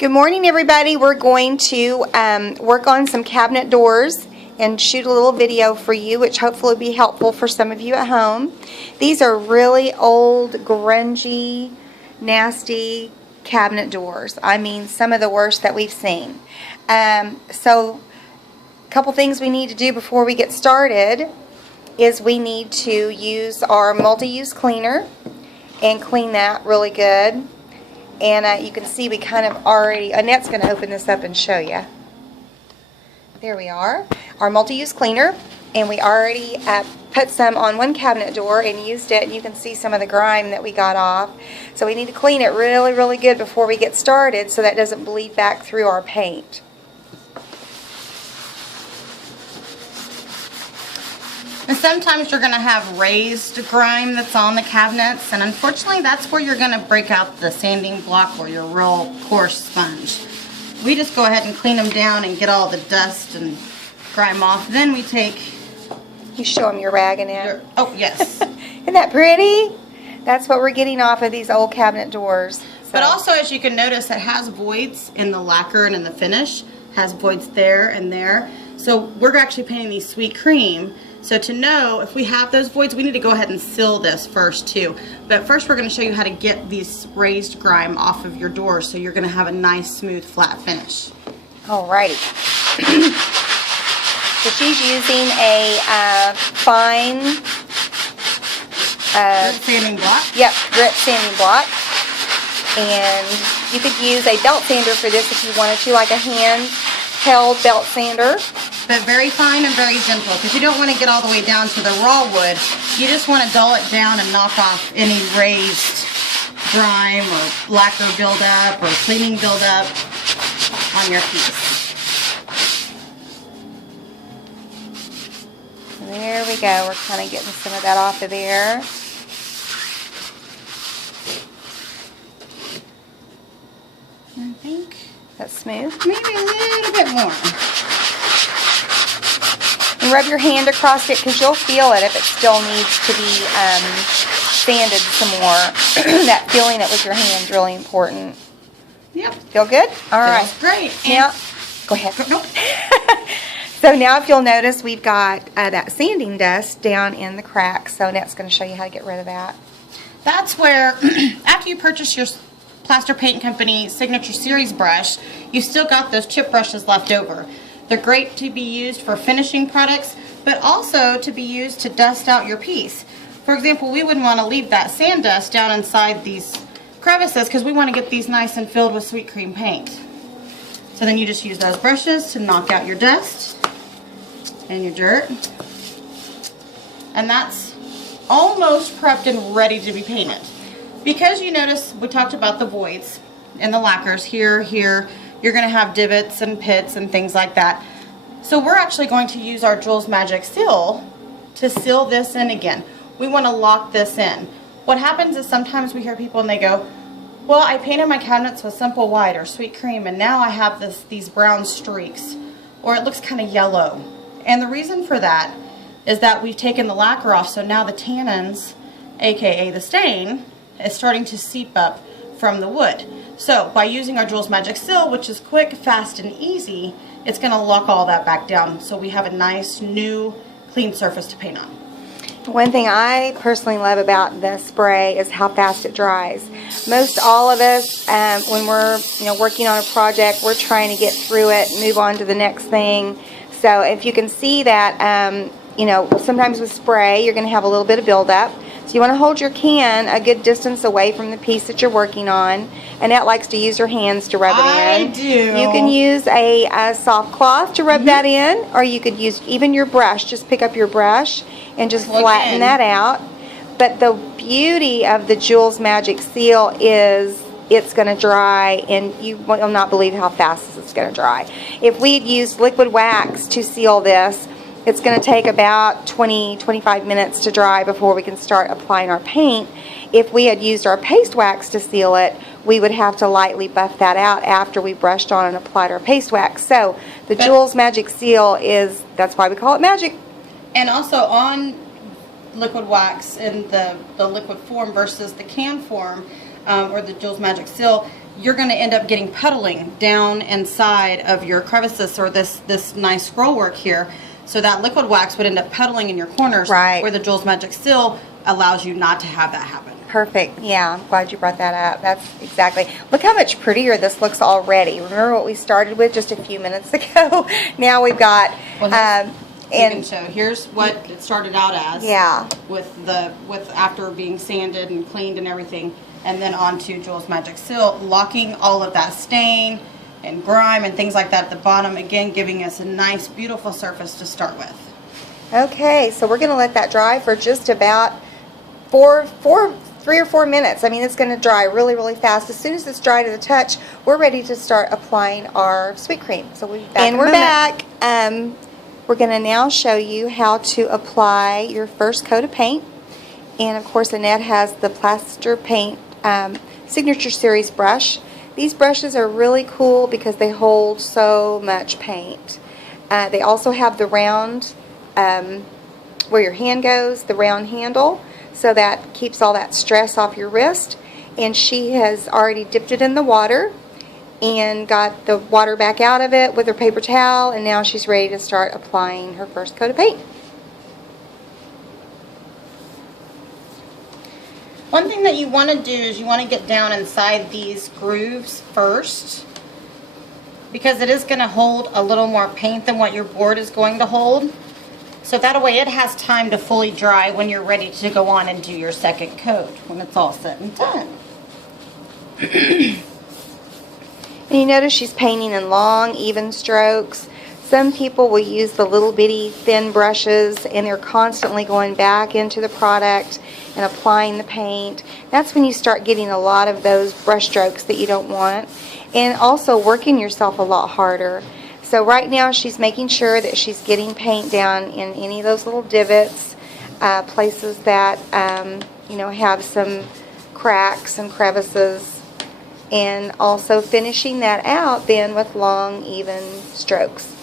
Good morning, everybody. We're going to work on some cabinet doors and shoot a little video for you, which hopefully will be helpful for some of you at home. These are really old, grungy, nasty cabinet doors. I mean, some of the worst that we've seen. So a couple things we need to do before we get started is we need to use our multi-use cleaner and clean that really good. And you can see we kind of already, Annette's going to open this up and show you. There we are, our multi-use cleaner. And we already put some on one cabinet door and used it. And you can see some of the grime that we got off. So we need to clean it really, really good before we get started so that doesn't bleed back through our paint. And sometimes you're going to have raised grime that's on the cabinets, and unfortunately that's where you're going to break out the sanding block or your real coarse sponge. We just go ahead and clean them down and get all the dust and grime off. Then we take... You show them your rag in it. Oh, yes. Isn't that pretty? That's what we're getting off of these old cabinet doors. So. But also, as you can notice, it has voids in the lacquer and in the finish. It has voids there and there. So we're actually painting these sweet cream. So to know if we have those voids, we need to go ahead and seal this first too. But first we're going to show you how to get these raised grime off of your doors so you're going to have a nice, smooth, flat finish. Alrighty. So she's using a fine grit sanding block. Yep, grit sanding block. And you could use a belt sander for this if you wanted to, like a hand-held belt sander. But very fine and very gentle, because you don't want to get all the way down to the raw wood. You just want to dull it down and knock off any raised grime or lacquer buildup or cleaning buildup on your piece. There we go. We're kind of getting some of that off of there. I think that's smooth. Maybe a little bit more. And rub your hand across it because you'll feel it if it still needs to be sanded some more. That feeling it with your hand is really important. Yep. Feel good? All right. Feels great. Now, go ahead. Nope. So now if you'll notice, we've got that sanding dust down in the cracks. So Annette's going to show you how to get rid of that. That's where, after you purchase your Plaster Paint Company Signature Series brush, you've still got those chip brushes left over. They're great to be used for finishing products, but also to be used to dust out your piece. For example, we wouldn't want to leave that sand dust down inside these crevices because we want to get these nice and filled with sweet cream paint. So then you just use those brushes to knock out your dust and your dirt. And that's almost prepped and ready to be painted. Because you notice we talked about the voids and the lacquers here, you're going to have divots and pits and things like that. So we're actually going to use our Jules Magic Seal to seal this in again. We want to lock this in. What happens is sometimes we hear people and they go, well, I painted my cabinets with simple white or sweet cream and now I have these brown streaks, or it looks kind of yellow. And the reason for that is that we've taken the lacquer off, so now the tannins, aka the stain, is starting to seep up from the wood. So by using our Jules Magic Seal, which is quick, fast, and easy, it's going to lock all that back down so we have a nice, new, clean surface to paint on. One thing I personally love about the spray is how fast it dries. Most all of us, when we're working on a project, we're trying to get through it and move on to the next thing. So if you can see that, sometimes with spray, you're going to have a little bit of buildup. So you want to hold your can a good distance away from the piece that you're working on. Annette likes to use her hands to rub it in. I do. You can use a soft cloth to rub that in, or you could use even your brush. Just pick up your brush and just flatten that out. But the beauty of the Jules Magic Seal is it's going to dry, and you will not believe how fast it's going to dry. If we had used liquid wax to seal this, it's going to take about 20-25 minutes to dry before we can start applying our paint. If we had used our paste wax to seal it, we would have to lightly buff that out after we brushed on and applied our paste wax. So the Jules Magic Seal that's why we call it magic. And also on liquid wax in the liquid form versus the can form, or the Jules Magic Seal, you're going to end up getting puddling down inside of your crevices or this nice scroll work here. So that liquid wax would end up puddling in your corners, Right. where the Jules Magic Seal allows you not to have that happen. Perfect. Yeah, I'm glad you brought that up. That's exactly. Look how much prettier this looks already. Remember what we started with just a few minutes ago? Now we've got, Well, and and so here's what it started out as. Yeah. With after being sanded and cleaned and everything, and then onto Jules Magic Seal, locking all of that stain and grime and things like that at the bottom, again giving us a nice beautiful surface to start with. okay, so we're going to let that dry for just about 3 or 4 minutes. I mean, it's going to dry really, really fast. As soon as it's dry to the touch, we're ready to start applying our sweet cream. So we'll be back. And we're back. We're going to now show you how to apply your first coat of paint. And of course, Annette has the Plaster Paint Signature Series brush. These brushes are really cool because they hold so much paint. They also have the round, where your hand goes, the round handle, so that keeps all that stress off your wrist. And she has already dipped it in the water and got the water back out of it with her paper towel, and now she's ready to start applying her first coat of paint. One thing that you want to do is you want to get down inside these grooves first, because it is going to hold a little more paint than what your board is going to hold. So that way it has time to fully dry when you're ready to go on and do your second coat, when it's all said and done. And you notice she's painting in long, even strokes. Some people will use the little bitty thin brushes, and they're constantly going back into the product and applying the paint. That's when you start getting a lot of those brush strokes that you don't want, and also working yourself a lot harder. So right now she's making sure that she's getting paint down in any of those little divots, places that you know, have some cracks and crevices, and also finishing that out then with long, even strokes.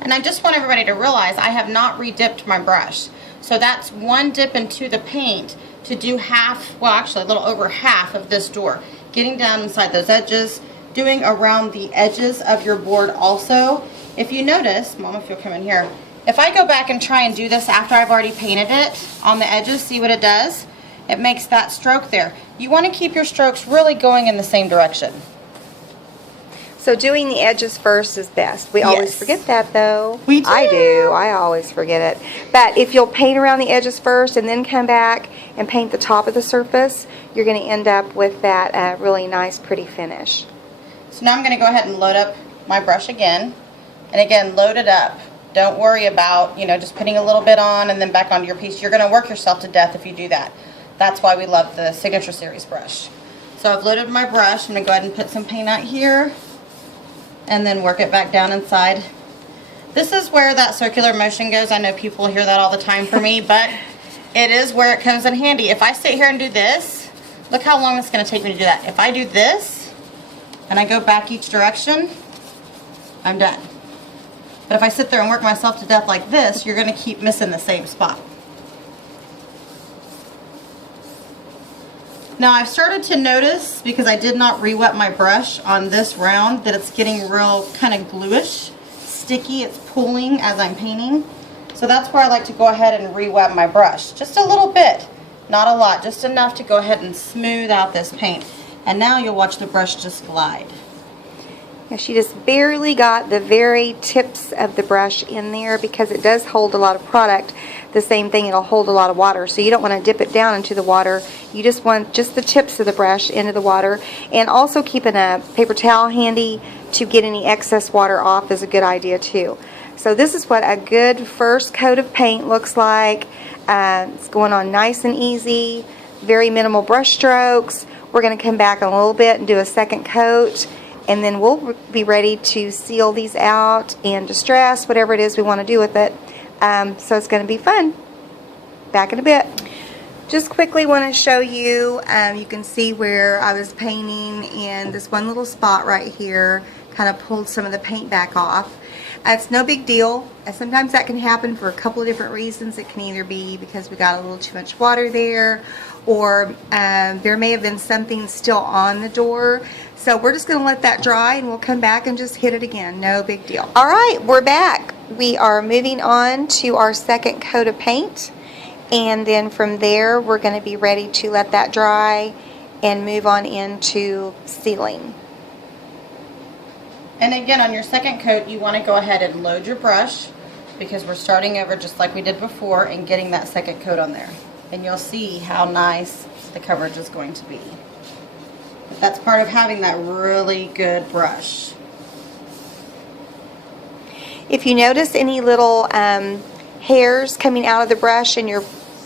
And I just want everybody to realize I have not re-dipped my brush. So that's one dip into the paint to do half, well actually a little over half of this door. Getting down inside those edges, doing around the edges of your board also. If you notice, Mom, if you'll come in here, if I go back and try and do this after I've already painted it on the edges, see what it does? It makes that stroke there. You want to keep your strokes really going in the same direction. So doing the edges first is best. We always Yes. forget that though. We do. I do. I always forget it. But if you'll paint around the edges first and then come back and paint the top of the surface, you're going to end up with that really nice, pretty finish. So now I'm going to go ahead and load up my brush again. And again, load it up. Don't worry about, you know, just putting a little bit on and then back onto your piece. You're going to work yourself to death if you do that. That's why we love the Signature Series brush. So I've loaded my brush. I'm going to go ahead and put some paint out here and then work it back down inside. This is where that circular motion goes. I know people hear that all the time from me, but it is where it comes in handy. If I sit here and do this, look how long it's going to take me to do that. If I do this and I go back each direction, I'm done. But if I sit there and work myself to death like this, you're going to keep missing the same spot. Now I've started to notice, because I did not re-wet my brush on this round, that it's getting real kind of gluish, sticky. It's pooling as I'm painting. So that's where I like to go ahead and re-wet my brush. Just a little bit, not a lot, just enough to go ahead and smooth out this paint. And now you'll watch the brush just glide. Yeah, she just barely got the very tips of the brush in there because it does hold a lot of product. The same thing, it'll hold a lot of water, so you don't want to dip it down into the water. You just want just the tips of the brush into the water, and also keeping a paper towel handy to get any excess water off is a good idea too. So this is what a good first coat of paint looks like. It's going on nice and easy, very minimal brush strokes. We're going to come back in a little bit and do a second coat, and then we'll be ready to seal these out and distress, whatever it is we want to do with it. So it's going to be fun. Back in a bit. Just quickly want to show you, you can see where I was painting, and this one little spot right here kind of pulled some of the paint back off. It's no big deal. Sometimes that can happen for a couple of different reasons. It can either be because we got a little too much water there, or there may have been something still on the door. So we're just going to let that dry, and we'll come back and just hit it again. No big deal. All right, we're back. We are moving on to our second coat of paint, and then from there we're going to be ready to let that dry and move on into sealing. And again, on your second coat, you want to go ahead and load your brush, because we're starting over just like we did before and getting that second coat on there. And you'll see how nice the coverage is going to be. But that's part of having that really good brush. If you notice any little hairs coming out of the brush in your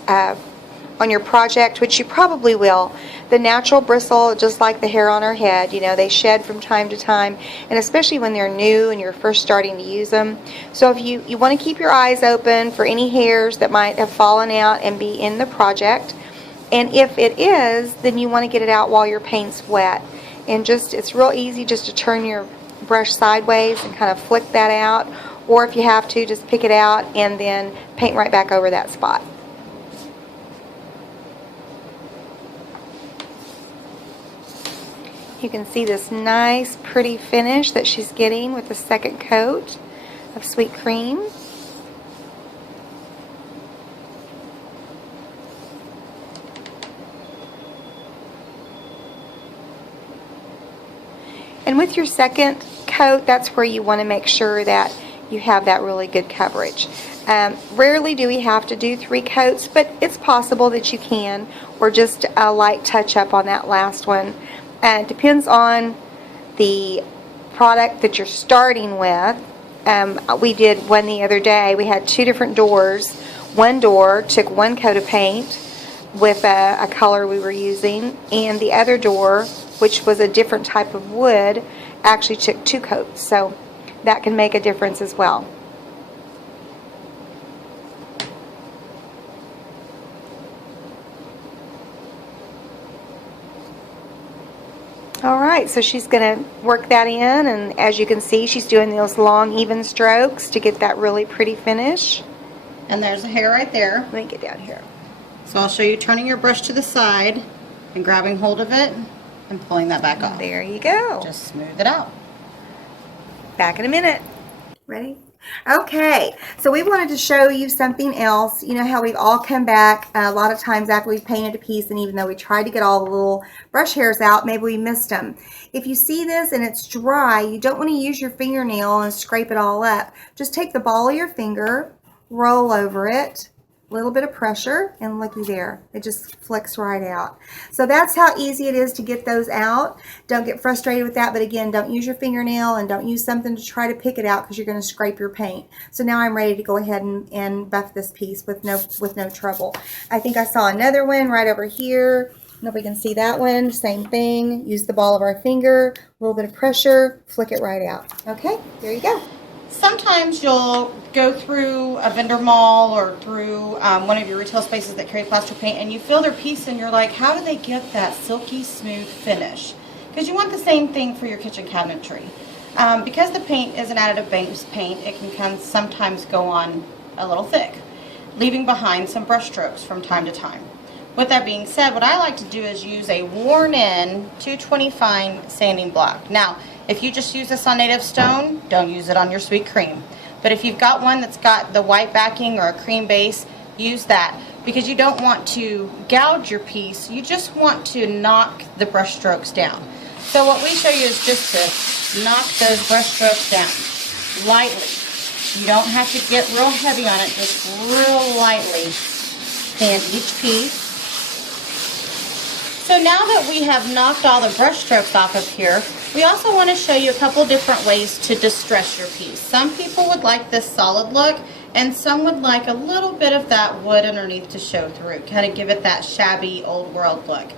on your project, which you probably will, the natural bristle, just like the hair on our head, you know, they shed from time to time, and especially when they're new and you're first starting to use them. So if you want to keep your eyes open for any hairs that might have fallen out and be in the project, and if it is, then you want to get it out while your paint's wet. And just, it's real easy just to turn your brush sideways and kind of flick that out, or if you have to, just pick it out and then paint right back over that spot. You can see this nice, pretty finish that she's getting with the second coat of sweet cream. And with your second coat, that's where you want to make sure that you have that really good coverage. Rarely do we have to do 3 coats, but it's possible that you can, or just a light touch up on that last one. It depends on the product that you're starting with. We did one the other day. We had 2 different doors. One door took 1 coat of paint with a color we were using, and the other door, which was a different type of wood, actually took 2 coats. So that can make a difference as well. Alright, so she's going to work that in, and as you can see, she's doing those long, even strokes to get that really pretty finish. And there's a hair right there. Let me get down here. So I'll show you turning your brush to the side and grabbing hold of it and pulling that back off. There you go. Just smooth it out. Back in a minute. Ready? Okay, so we wanted to show you something else. You know how we've all come back a lot of times after we've painted a piece, and even though we tried to get all the little brush hairs out, maybe we missed them. If you see this and it's dry, you don't want to use your fingernail and scrape it all up. Just take the ball of your finger, roll over it, a little bit of pressure, and looky there, it just flicks right out. So that's how easy it is to get those out. Don't get frustrated with that, but again, don't use your fingernail and don't use something to try to pick it out, because you're going to scrape your paint. So now I'm ready to go ahead and buff this piece with no trouble. I think I saw another one right over here. Nobody can see that one. Same thing. Use the ball of our finger, a little bit of pressure, flick it right out. Okay, there you go. Sometimes you'll go through a vendor mall or through one of your retail spaces that carry plaster paint, and you feel their piece and you're like, how do they get that silky smooth finish? Because you want the same thing for your kitchen cabinetry. Because the paint is an additive base paint, it can sometimes go on a little thick, leaving behind some brush strokes from time to time. With that being said, what I like to do is use a worn-in 220 fine sanding block. Now, if you just use this on native stone, don't use it on your sweet cream. But if you've got one that's got the white backing or a cream base, use that, because you don't want to gouge your piece. You just want to knock the brush strokes down. So what we show you is just to knock those brush strokes down lightly. You don't have to get real heavy on it, just real lightly sand each piece. So now that we have knocked all the brush strokes off of here, we also want to show you a couple different ways to distress your piece. Some people would like this solid look, and some would like a little bit of that wood underneath to show through, kind of give it that shabby old world look.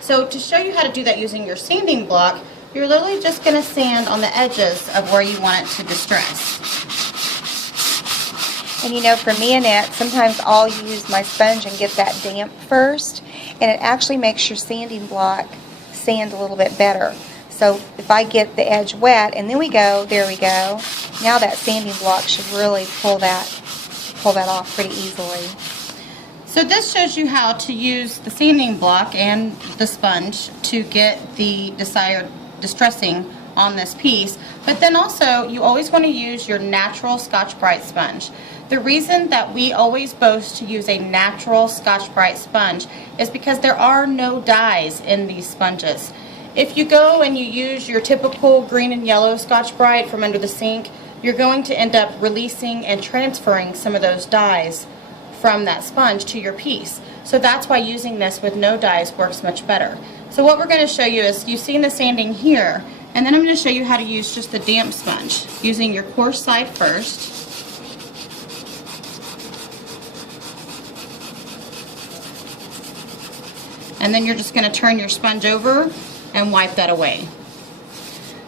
So to show you how to do that using your sanding block, you're literally just going to sand on the edges of where you want it to distress. And you know, for me, Annette, sometimes I'll use my sponge and get that damp first, and it actually makes your sanding block sand a little bit better. So if I get the edge wet and then we go, there we go. Now that sanding block should really pull that off pretty easily. So this shows you how to use the sanding block and the sponge to get the desired distressing on this piece. But then also, you always want to use your natural Scotch-Brite sponge. The reason that we always boast to use a natural Scotch-Brite sponge is because there are no dyes in these sponges. If you go and you use your typical green and yellow Scotch-Brite from under the sink, you're going to end up releasing and transferring some of those dyes from that sponge to your piece. So that's why using this with no dyes works much better. So what we're going to show you is, you've seen the sanding here, and then I'm going to show you how to use just the damp sponge, using your coarse side first. And then you're just going to turn your sponge over and wipe that away.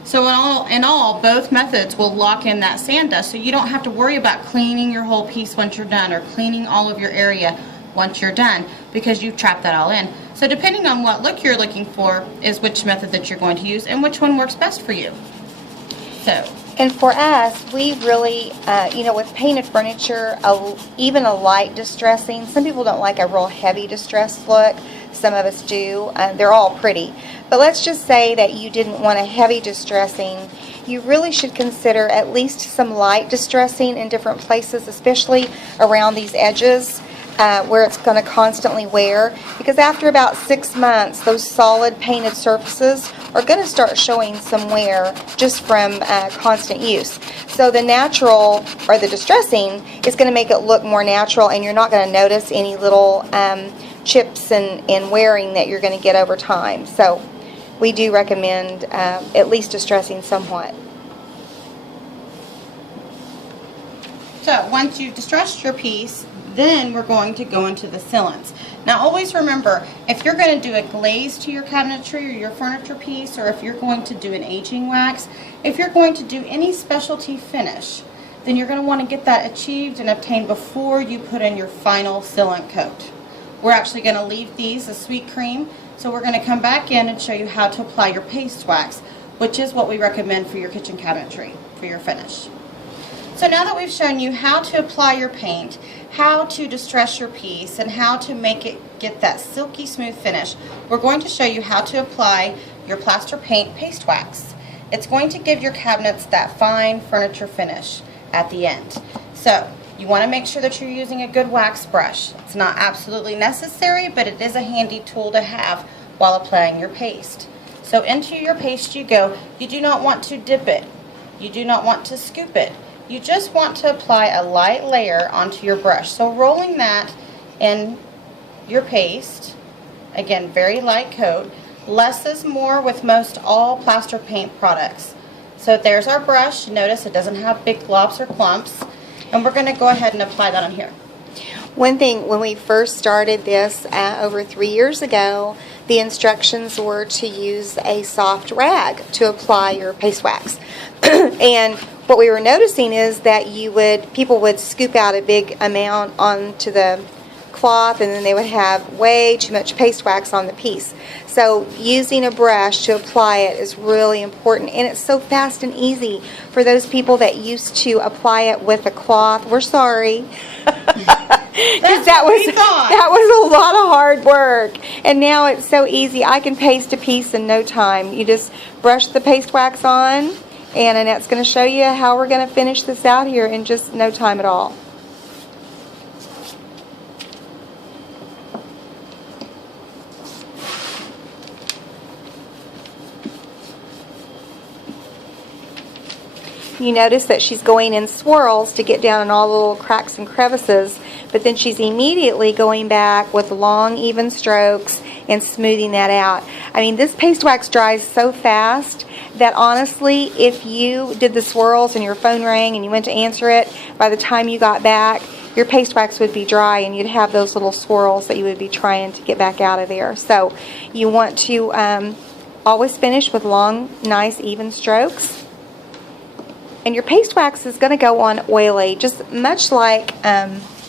So in all, both methods will lock in that sand dust, so you don't have to worry about cleaning your whole piece once you're done, or cleaning all of your area once you're done, because you've trapped that all in. So depending on what look you're looking for is which method that you're going to use and which one works best for you. So. And for us, we really, with painted furniture, even a light distressing, some people don't like a real heavy distressed look. Some of us do. They're all pretty. But let's just say that you didn't want a heavy distressing. You really should consider at least some light distressing in different places, especially around these edges where it's going to constantly wear. Because after about 6 months, those solid painted surfaces are going to start showing some wear just from constant use. So the natural, or the distressing, is going to make it look more natural, and you're not going to notice any little chips and wearing that you're going to get over time. So we do recommend at least distressing somewhat. So once you've distressed your piece, then we're going to go into the sealants. Now always remember, if you're going to do a glaze to your cabinetry or your furniture piece, or if you're going to do an aging wax, if you're going to do any specialty finish, then you're going to want to get that achieved and obtained before you put in your final sealant coat. We're actually going to leave these a sweet cream, so we're going to come back in and show you how to apply your paste wax, which is what we recommend for your kitchen cabinetry, for your finish. So now that we've shown you how to apply your paint, how to distress your piece, and how to make it get that silky smooth finish, we're going to show you how to apply your Plaster Paint paste wax. It's going to give your cabinets that fine furniture finish at the end. So you want to make sure that you're using a good wax brush. It's not absolutely necessary, but it is a handy tool to have while applying your paste. So into your paste you go. You do not want to dip it. You do not want to scoop it. You just want to apply a light layer onto your brush. So rolling that in your paste, again, very light coat. Less is more with most all Plaster Paint products. So there's our brush. Notice it doesn't have big globs or clumps. And we're going to go ahead and apply that on here. One thing, when we first started this over 3 years ago, the instructions were to use a soft rag to apply your paste wax. And what we were noticing is that people would scoop out a big amount onto the cloth, and then they would have way too much paste wax on the piece. So using a brush to apply it is really important, and it's so fast and easy. For those people that used to apply it with a cloth, we're sorry. Because that was a lot of hard work, and now it's so easy. I can paste a piece in no time. You just brush the paste wax on, and Annette's going to show you how we're going to finish this out here in just no time at all. You notice that she's going in swirls to get down in all the little cracks and crevices, but then she's immediately going back with long, even strokes and smoothing that out. I mean, this paste wax dries so fast that honestly, if you did the swirls and your phone rang and you went to answer it, by the time you got back, your paste wax would be dry and you'd have those little swirls that you would be trying to get back out of there. So you want to always finish with long, nice, even strokes. And your paste wax is going to go on oily, just much like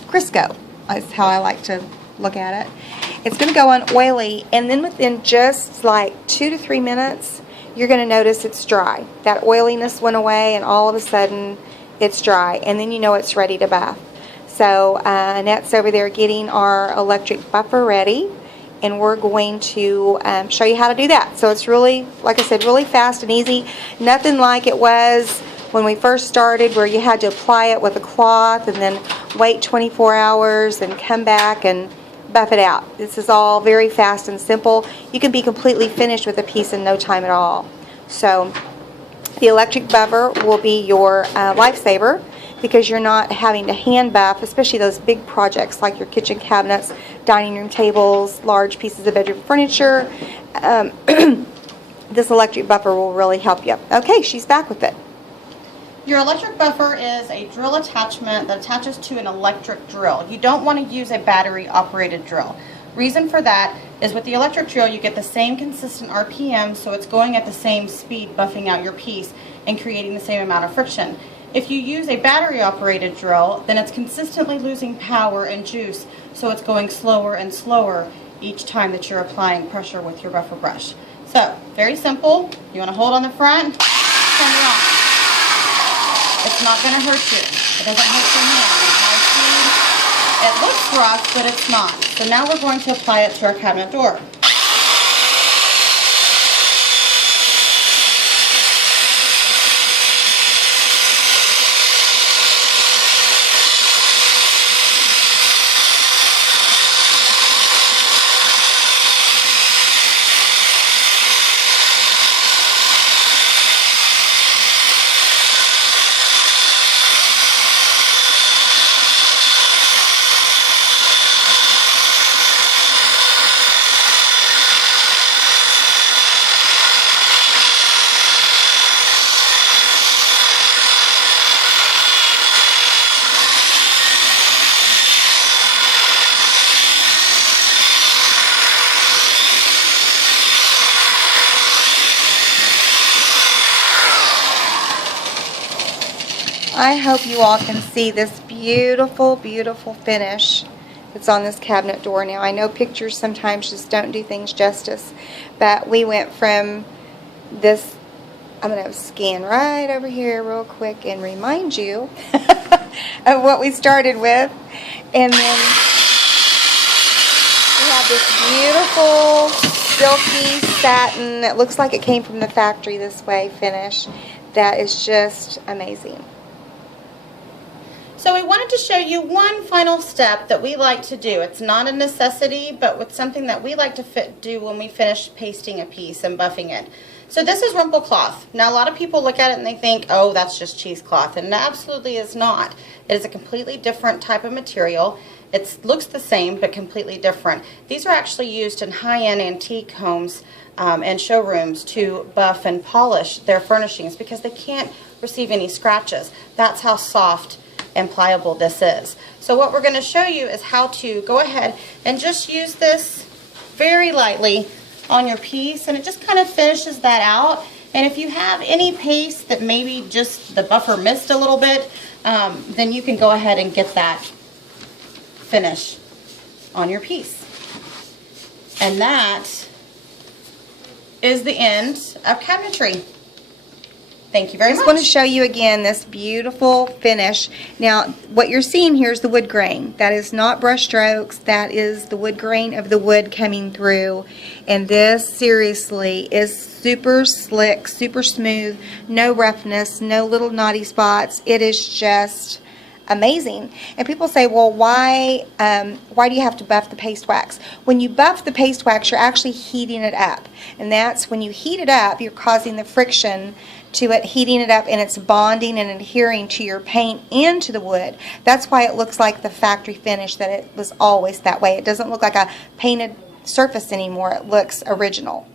Crisco, is how I like to look at it. It's going to go on oily, and then within just like 2 to 3 minutes, you're going to notice it's dry. That oiliness went away, and all of a sudden it's dry, and then you know it's ready to buff. So Annette's over there getting our electric buffer ready, and we're going to show you how to do that. So it's really, like I said, really fast and easy. Nothing like it was when we first started, where you had to apply it with a cloth and then wait 24 hours and come back and buff it out. This is all very fast and simple. You can be completely finished with a piece in no time at all. So the electric buffer will be your lifesaver, because you're not having to hand buff, especially those big projects like your kitchen cabinets, dining room tables, large pieces of bedroom furniture. This electric buffer will really help you. Okay, she's back with it. Your electric buffer is a drill attachment that attaches to an electric drill. You don't want to use a battery operated drill. Reason for that is with the electric drill you get the same consistent RPM, so it's going at the same speed, buffing out your piece and creating the same amount of friction. If you use a battery operated drill, then it's consistently losing power and juice, so it's going slower and slower each time that you're applying pressure with your buffer brush. So, very simple. You want to hold on the front, turn it on. It's not going to hurt you. It doesn't hurt your hand. It looks rough, but it's not. So now we're going to apply it to our cabinet door. I hope you all can see this beautiful, beautiful finish that's on this cabinet door now. I know pictures sometimes just don't do things justice, but we went from this, I'm going to scan right over here real quick and remind you of what we started with, and then we have this beautiful silky satin that looks like it came from the factory this way finish that is just amazing. So we wanted to show you one final step that we like to do. It's not a necessity, but it's something that we like to do when we finish pasting a piece and buffing it. So this is rumple cloth. Now a lot of people look at it and they think, oh, that's just cheesecloth, and it absolutely is not. It is a completely different type of material. It looks the same, but completely different. These are actually used in high-end antique homes and showrooms to buff and polish their furnishings because they can't receive any scratches. That's how soft and pliable this is. So what we're going to show you is how to go ahead and just use this very lightly on your piece, and it just kind of finishes that out. And if you have any paste that maybe just the buffer missed a little bit, then you can go ahead and get that finish on your piece. And that is the end of cabinetry. Thank you very much. I just want to show you again this beautiful finish. Now, what you're seeing here is the wood grain. That is not brush strokes. That is the wood grain of the wood coming through. And this, seriously, is super slick, super smooth, no roughness, no little knotty spots. It is just amazing. And people say, well, why do you have to buff the paste wax? When you buff the paste wax, you're actually heating it up. And that's when you heat it up, you're causing the friction to it, heating it up, and it's bonding and adhering to your paint and to the wood. That's why it looks like the factory finish, that it was always that way. It doesn't look like a painted surface anymore. It looks original.